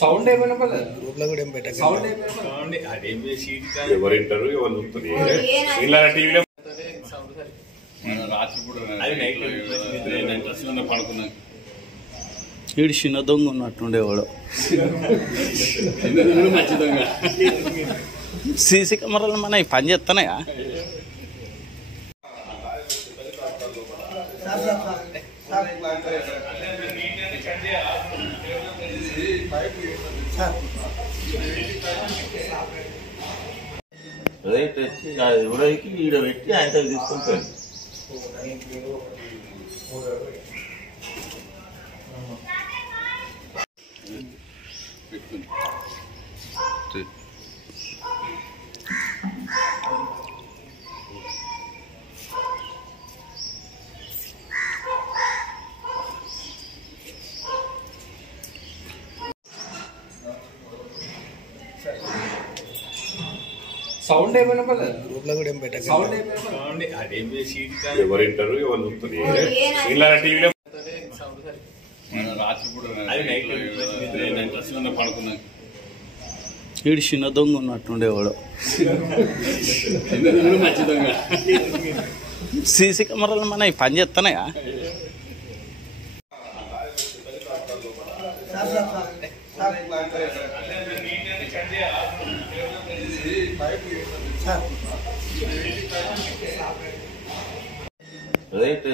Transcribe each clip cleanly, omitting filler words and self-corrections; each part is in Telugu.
సౌండ్ ఏమైనా గ్రూప్లో కూడా ఏం పెట్టాలి. సౌండ్ ఎవరింటారు ఎవరు చూస్తారు ఇలా టీవీలో రాత్రి పడుకున్నా వీడు చిన్న దొంగ ఉన్నట్టుండేవాడు. మంచిదంగా సీసీ కెమెరాలు మన పని చేస్తున్నాయా? రేట్ ఎవరికి ఈడ పెట్టి ఆయన తీసుకుంటాను. సౌండ్ ఏమైనా గ్రూప్లో కూడా ఏం పెట్టాలి. సౌండ్ ఎవరింటారు ఎవరు చూస్తారు ఇలా టీవీలో రాత్రి పడుకున్నా వీడు చిన్న దొంగ ఉన్నట్టుండేవాడు. మంచిదంగా సీసీ కెమెరాలు మన పని చేస్తున్నాయా? రేట్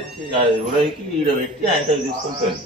ఎవరికి ఈడ పెట్టి ఆయన తీసుకుంటాను.